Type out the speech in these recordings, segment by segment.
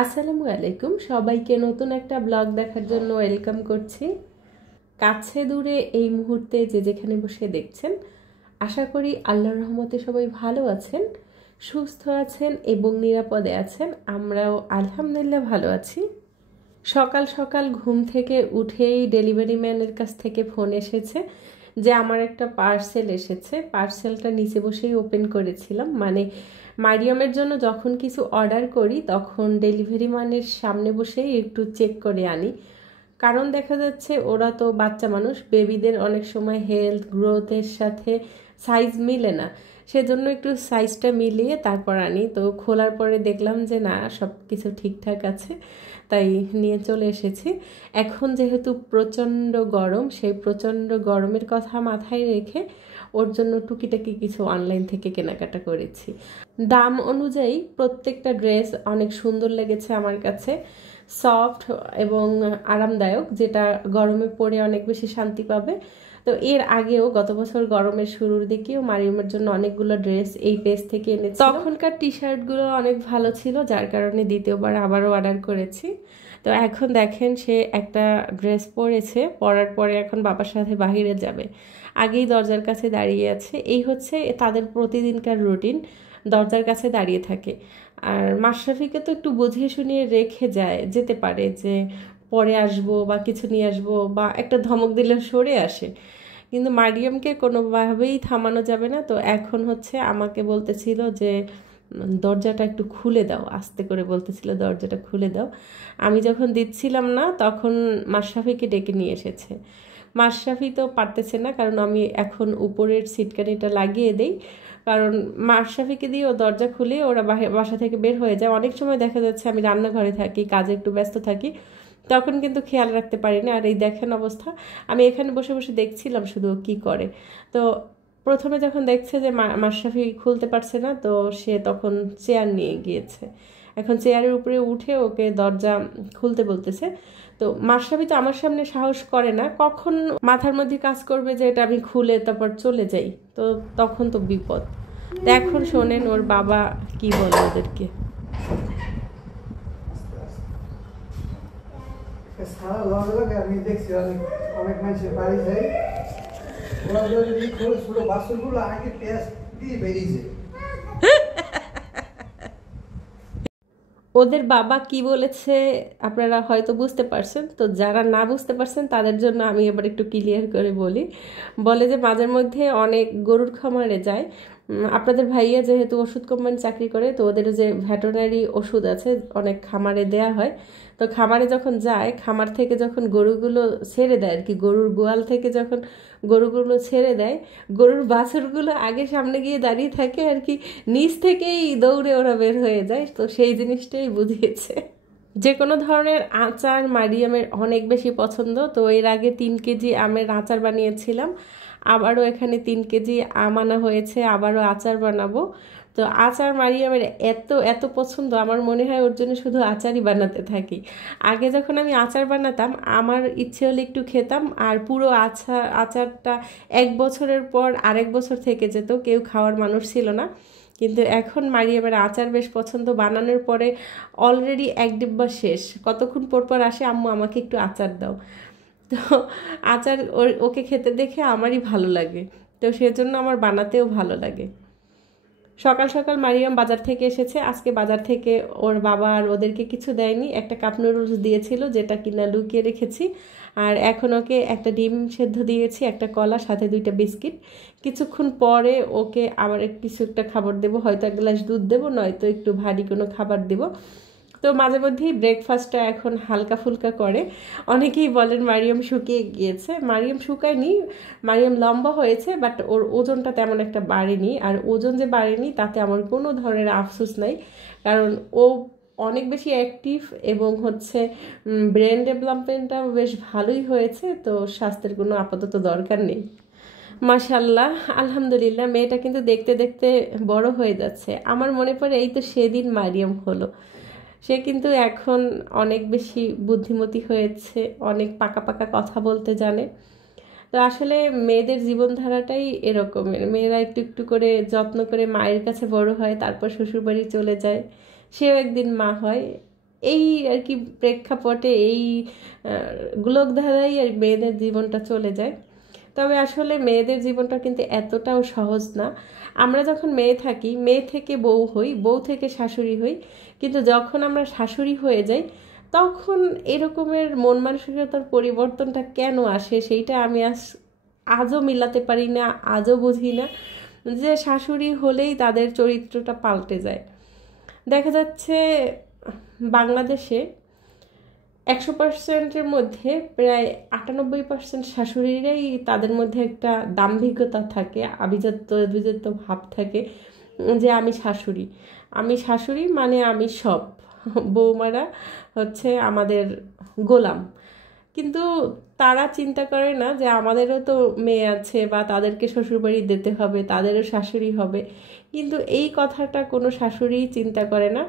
আসসালামু আলাইকুম, সবাইকে নতুন একটা ব্লগ দেখার জন্য ওয়েলকাম করছি। কাছে দূরে এই মুহূর্তে যে যেখানে বসে দেখছেন, আশা করি আল্লাহর রহমতে সবাই ভালো আছেন, সুস্থ আছেন এবং নিরাপদে আছেন। আমরাও আলহামদুলিল্লাহ ভালো আছি। সকাল সকাল ঘুম থেকে উঠেই ডেলিভারি ম্যানের কাছ থেকে ফোন এসেছে যে আমার একটা পার্সেল এসেছে। পার্সেলটা নিচে বসেই ওপেন করেছিলাম। মানে মারিয়ামের জন্য যখন কিছু অর্ডার করি তখন ডেলিভারি ম্যানের সামনে বসেই একটু চেক করে আনি, কারণ দেখা যাচ্ছে ওরা তো বাচ্চা মানুষ, বেবিদের অনেক সময় হেলথ গ্রোথের সাথে সাইজ মিলে না, সেজন্য একটু সাইজটা মিলিয়ে তারপর আনি। তো খোলার পরে দেখলাম যে না, সব কিছু ঠিকঠাক আছে, তাই নিয়ে চলে এসেছি। এখন যেহেতু প্রচণ্ড গরম, সেই প্রচণ্ড গরমের কথা মাথায় রেখে ওর জন্য টুকিটাকি কিছু অনলাইন থেকে কেনাকাটা করেছি। দাম অনুযায়ী প্রত্যেকটা ড্রেস অনেক সুন্দর লেগেছে আমার কাছে, সফট এবং আরামদায়ক, যেটা গরমে পরে অনেক বেশি শান্তি পাবে। তো এর আগেও গত বছর গরমের শুরুর দিকেও মারিয়ামের জন্য অনেকগুলো ড্রেস এই পেজ থেকে এনেছি। তখনকার টি শার্টগুলো অনেক ভালো ছিল, যার কারণে দ্বিতীয়বার আবারও অর্ডার করেছি। তো এখন দেখেন সে একটা ড্রেস পরেছে, পরার পরে এখন বাবার সাথে বাহিরে যাবে, আগেই দরজার কাছে দাঁড়িয়ে আছে। এই হচ্ছে তাদের প্রতিদিনকার রুটিন, দরজার কাছে দাঁড়িয়ে থাকে। আর মাশরাফিকে তো একটু বুঝিয়ে শুনিয়ে রেখে যেতে পারে যে পরে আসবো বা কিছু নিয়ে আসবো, বা একটা ধমক দিলে সরে আসে, কিন্তু মারিয়ামকে কোনোভাবেই থামানো যাবে না। তো এখন হচ্ছে আমাকে বলতেছিল যে দরজাটা একটু খুলে দাও, আস্তে করে বলতেছিল দরজাটা খুলে দাও। আমি যখন দিচ্ছিলাম না তখন মাশরাফিকে ডেকে নিয়ে এসেছে। মাশরাফি তো পারতেছে না, কারণ আমি এখন উপরের সিটকানিটা লাগিয়ে দেই, কারণ মাশরাফিকে দিয়ে ও দরজা খুলে ওরা বাসা থেকে বের হয়ে যায়। অনেক সময় দেখা যাচ্ছে আমি রান্নাঘরে থাকি, কাজে একটু ব্যস্ত থাকি, তখন কিন্তু খেয়াল রাখতে পারি না। আর এই দেখেন অবস্থা, আমি এখানে বসে বসে দেখছিলাম শুধু কি করে। তো প্রথমে যখন দেখছে যে মাশরাফি খুলতে পারছে না, তো সে তখন চেয়ার নিয়ে গিয়েছে। এখন চেয়ারের উপরে উঠে ওকে দরজা খুলতে বলতেছে। তো মাশরাফি তো আমার সামনে সাহস করে না, কখন মাথার মধ্যে কাজ করবে যে এটা আমি খুলে তারপর চলে যাই, তো তখন তো বিপদ। তো এখন শোনেন ওর বাবা কি বলে ওদেরকে। সারা লগে লগে আমি দেখছি অনেক মানুষের বাড়ি যাই, ওরা যদি ছোট ছোট বাসনগুলো আগে পেঁয়াজ দিয়ে বেরিয়েছে। ওদের বাবা কি বলেছে আপনারা হয়তো বুঝতে পারছেন, তো যারা না বুঝতে পারছেন তাদের জন্য আমি এবার একটু ক্লিয়ার করে বলি। বলে যে মাঝের মধ্যে অনেক গরুর খামারে যায়, আপনাদের ভাইয়া যেহেতু ওষুধ কোম্পানি চাকরি করে, তো ওদের যে ভেটেরিনারি ওষুধ আছে অনেক খামারে দেয়া হয়। তো খামারে যখন যায়, খামার থেকে যখন গরুগুলো ছেড়ে দেয় আর কি, গরুর গোয়াল থেকে যখন গরুগুলো ছেড়ে দেয়, গরুর বাছুরগুলো আগে সামনে গিয়ে দাঁড়িয়ে থাকে আর কি, নিচ থেকেই দৌড়ে ওরা বের হয়ে যায়। তো সেই জিনিসটাই বুঝিয়েছে। যে কোনো ধরনের আচার মারিয়ামের অনেক বেশি পছন্দ। তো এর আগে 3 কেজি আমের আচার বানিয়েছিলাম, আবারও এখানে 3 কেজি আম আনা হয়েছে, আবারও আচার বানাবো। তো আচার মারিয়ামের এত এত পছন্দ, আমার মনে হয় ওর জন্য শুধু আচারই বানাতে থাকি। আগে যখন আমি আচার বানাতাম, আমার ইচ্ছে হলে একটু খেতাম, আর পুরো আচারটা 1 বছরের পর আরেক বছর থেকে যেত, কেউ খাওয়ার মানুষ ছিল না। কিন্তু এখন মারিয়ামের আচার বেশ পছন্দ, বানানোর পরে অলরেডি 1 ডিব্বা শেষ। কতক্ষণ পর পর আসে, আম্মু আমাকে একটু আচার দাও। তো আচার ওকে খেতে দেখে আমারই ভালো লাগে, তো সেজন্য আমার বানাতেও ভালো লাগে। সকাল সকাল মারিয়াম বাজার থেকে এসেছে। আজকে বাজার থেকে ওর বাবা আর ওদেরকে কিছু দেয়নি, একটা কাপ নুডলস দিয়েছিল যেটা কিনা লুকিয়ে রেখেছি। আর এখন ওকে একটা ডিম সেদ্ধ দিয়েছি, একটা কলা, সাথে 2টা বিস্কিট। কিছুক্ষণ পরে ওকে আবার কিছু একটা খাবার দেবো, হয়তো 1 গ্লাস দুধ দেবো, নয়তো একটু ভারী কোনো খাবার দেবো। তো মাঝে মধ্যেই ব্রেকফাস্টটা এখন হালকা ফুলকা করে। অনেকেই বলেন মারিয়াম শুকিয়ে গিয়েছে, মারিয়াম শুকায়নি, মারিয়াম লম্বা হয়েছে, বাট ওর ওজনটা তেমন একটা বাড়েনি। আর ওজন যে বাড়েনি তাতে আমার কোনো ধরনের আফসোস নাই, কারণ ও অনেক বেশি অ্যাক্টিভ এবং হচ্ছে ব্রেন ডেভেলপমেন্টটাও বেশ ভালোই হয়েছে। তো স্বাস্থ্যের কোনো আপাতত দরকার নেই। মাশাল্লাহ, আলহামদুলিল্লাহ, মেয়েটা কিন্তু দেখতে দেখতে বড় হয়ে যাচ্ছে। আমার মনে পড়ে এই তো সেদিন মারিয়াম হলো, সে কিন্তু এখন অনেক বেশি বুদ্ধিমতী হয়েছে, অনেক পাকা পাকা কথা বলতে জানে। তো আসলে মেয়েদের জীবনধারাটাই এরকমের, মেয়েরা একটু একটু করে যত্ন করে মায়ের কাছে বড় হয়, তারপর শ্বশুরবাড়ি চলে যায়, সেও একদিন মা হয়। এই আর কি প্রেক্ষাপটে এই গোলক ধাঁধাই আর মেয়েদের জীবনটা চলে যায়। তবে আসলে মেয়েদের জীবনটা কিন্তু এতটাও সহজ না। আমরা যখন মেয়ে থাকি, মেয়ে থেকে বউ হই, বউ থেকে শাশুড়ি হই, কিন্তু যখন আমরা শাশুড়ি হয়ে যাই তখন এরকমের মন মানসিকতার পরিবর্তনটা কেন আসে সেইটা আমি আজও মিলাতে পারি না, আজও বুঝি না যে শাশুড়ি হলেই তাদের চরিত্রটা পাল্টে যায়। দেখা যাচ্ছে বাংলাদেশে 100%-এর মধ্যে প্রায় 98% শাশুড়িরাই তাদের মধ্যে একটা দাম্ভিকতা থাকে, আভিজাত্য ভাব থাকে যে আমি শাশুড়ি মানে আমি সব, বৌমারা হচ্ছে আমাদের গোলাম। কিন্তু তারা চিন্তা করে না যে আমাদেরও তো মেয়ে আছে বা তাদেরকে শ্বশুরবাড়ি দিতে হবে, তাদেরও শাশুড়ি হবে। কিন্তু এই কথাটা কোনো শাশুড়িই চিন্তা করে না।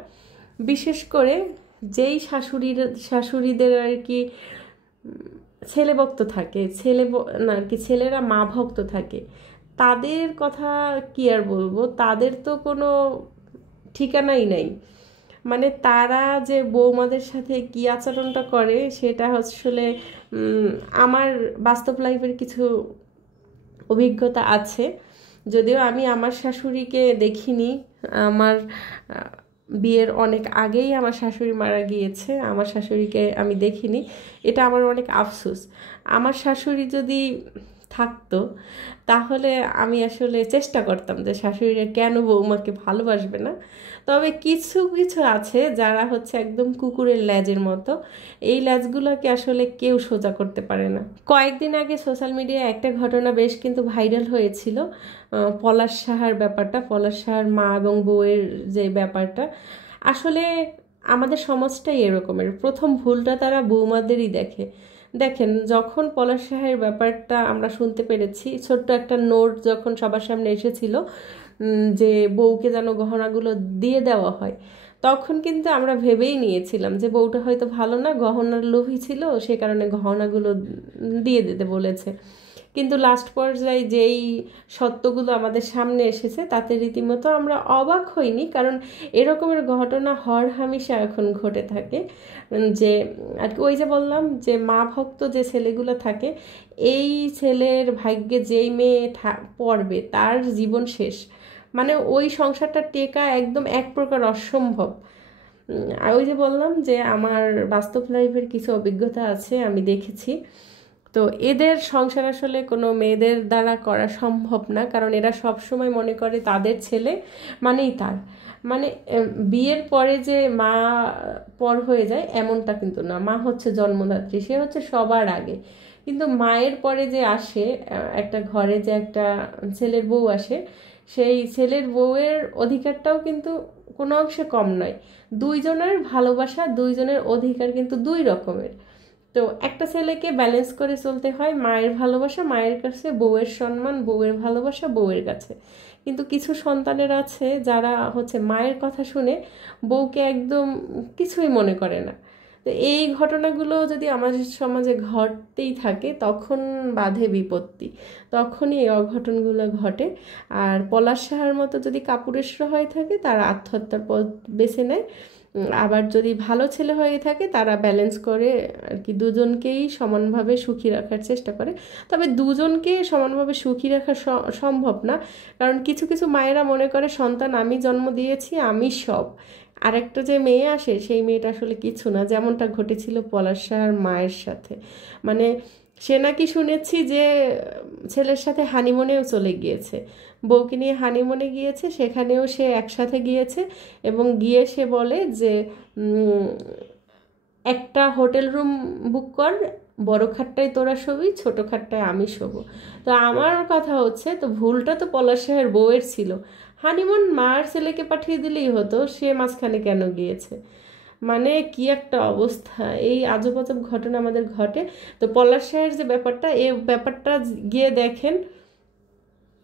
বিশেষ করে যেই শাশুড়িদের আর কি ছেলে ভক্ত থাকে, আর কি ছেলেরা মা ভক্ত থাকে, তাদের কথা কি আর বলবো, তাদের তো কোনো ঠিকানাই নাই। মানে তারা যে বৌমাদের সাথে কি আচরণটা করে সেটা আসলে আমার বাস্তব লাইফের কিছু অভিজ্ঞতা আছে। যদিও আমি আমার শাশুড়িকে দেখিনি, আমার বিয়ের অনেক আগেই আমার শাশুড়ি মারা গিয়েছে, আমার শাশুড়িকে আমি দেখিনি, এটা আমার অনেক আফসোস। আমার শাশুড়ি যদি থাকতো তাহলে আমি আসলে চেষ্টা করতাম যে শাশুড়িরা কেন বৌমাকে ভালোবাসবে না। তবে কিছু কিছু আছে যারা হচ্ছে একদম কুকুরের ল্যাজের মতো, এই ল্যাজগুলোকে আসলে কেউ সোজা করতে পারে না। কয়েকদিন আগে সোশ্যাল মিডিয়ায় একটা ঘটনা বেশ কিন্তু ভাইরাল হয়েছিল, পলাশ সাহার ব্যাপারটা, পলাশ সাহার মা এবং বউয়ের যে ব্যাপারটা। আসলে আমাদের সমাজটাই এরকমের, প্রথম ভুলটা তারা বৌমাদেরই দেখেন যখন পলাশ সাহের ব্যাপারটা আমরা শুনতে পেরেছি, ছোট্ট একটা নোট যখন সবার সামনে এসেছিল যে বউকে যেন গহনাগুলো দিয়ে দেওয়া হয়, তখন কিন্তু আমরা ভেবেই নিয়েছিলাম যে বউটা হয়তো ভালো না, গহনার লোভী ছিল, সে কারণে গহনাগুলো দিয়ে দিতে বলেছে। কিন্তু লাস্ট পর্যায়ে যেই সত্যগুলো আমাদের সামনে এসেছে তাতে রীতিমতো আমরা অবাক হইনি, কারণ এরকমের ঘটনা হরহামেশা এখন ঘটে থাকে। যে আর কি ওই যে বললাম যে মা ভক্ত যে ছেলেগুলো থাকে, এই ছেলের ভাগ্যে যেই মেয়ে পড়বে তার জীবন শেষ, মানে ওই সংসারটা টেকা একদম এক প্রকার অসম্ভব। আর ওই যে বললাম যে আমার বাস্তব লাইফের কিছু অভিজ্ঞতা আছে, আমি দেখেছি। তো এদের সংসার আসলে কোনো মেয়েদের দ্বারা করা সম্ভব না, কারণ এরা সব সময় মনে করে তাদের ছেলে মানেই তার, মানে বিয়ের পরে যে মা পর হয়ে যায় এমনটা কিন্তু না। মা হচ্ছে জন্মদাত্রী, সে হচ্ছে সবার আগে। কিন্তু মায়ের পরে যে আসে একটা ঘরে যে একটা ছেলের বউ আসে, সেই ছেলের বউয়ের অধিকারটাও কিন্তু কোনো অংশে কম নয়। দুইজনের ভালোবাসা, দুইজনের অধিকার কিন্তু দুই রকমের। তো একটা ছেলেকে ব্যালেন্স করে চলতে হয়, মায়ের ভালোবাসা মায়ের কাছে, বউয়ের সম্মান, বউয়ের ভালোবাসা বউয়ের কাছে। কিন্তু কিছু সন্তানের আছে যারা হচ্ছে মায়ের কথা শুনে বউকে একদম কিছুই মনে করে না। তো এই ঘটনাগুলো যদি আমাদের সমাজে ঘটতেই থাকে তখন বাধে বিপত্তি, তখনই এই অঘটনগুলো ঘটে। আর পলাশ সাহার মতো যদি কাপুরেশরা হয়ে থাকে তারা আত্মহত্যার পথ বেছে নেয়, আবার যদি ভালো ছেলে হয়ে থাকে তারা ব্যালেন্স করে আর কি দুজনকেই সমানভাবে সুখী রাখার চেষ্টা করে। তবে দুজনকে সমানভাবে সুখী রাখা সম্ভব না, কারণ কিছু কিছু মায়েরা মনে করে সন্তান আমি জন্ম দিয়েছি, আমি সব, আরেকটা যে মেয়ে আসে সেই মেয়েটা আসলে কিছু না, যেমনটা ঘটেছিল পলাশ সাহার মায়ের সাথে। মানে সে নাকি শুনেছি যে ছেলের সাথে হানিমুনেও চলে গিয়েছে, বউকে নিয়ে হানিমুনে গিয়েছে, সেখানেও সে একসাথে গিয়েছে এবং গিয়ে সে বলে যে একটা হোটেল রুম বুক কর, বড় খাটটায় তোরা শোবি, ছোট খাটটায় আমি শোবো। তো আমার কথা হচ্ছে, তো ভুলটা তো পলাশ সাহের বউয়ের ছিল, হানিমুন মার ছেলেকে পাঠিয়ে দিলেই হতো, সে মাঝখানে কেন গিয়েছে? মানে কি একটা অবস্থা, এই আজব আজব ঘটনা আমাদের ঘটে। তো পলাশ সাহের যে ব্যাপারটা, এই ব্যাপারটা গিয়ে দেখেন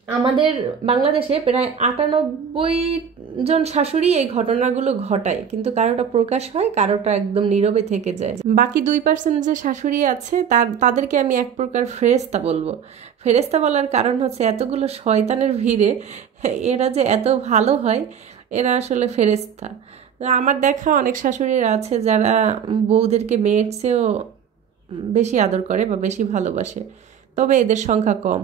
আমাদের বাংলাদেশে প্রায় 98 জন শাশুড়ি এই ঘটনাগুলো ঘটায়, কিন্তু কারোটা প্রকাশ হয়, কারোটা একদম নীরবে থেকে যায়। বাকি 2% যে শাশুড়ি আছে তাদেরকে আমি এক প্রকার ফেরেশতা বলবো। ফেরেশতা বলার কারণ হচ্ছে এতগুলো শয়তানের ভিড়ে এরা যে এত ভালো হয়, এরা আসলে ফেরেশতা। আমার দেখা অনেক শাশুড়িরা আছে যারা বউদেরকে মেয়ের চেয়েও বেশি আদর করে বা বেশি ভালোবাসে, তবে এদের সংখ্যা কম।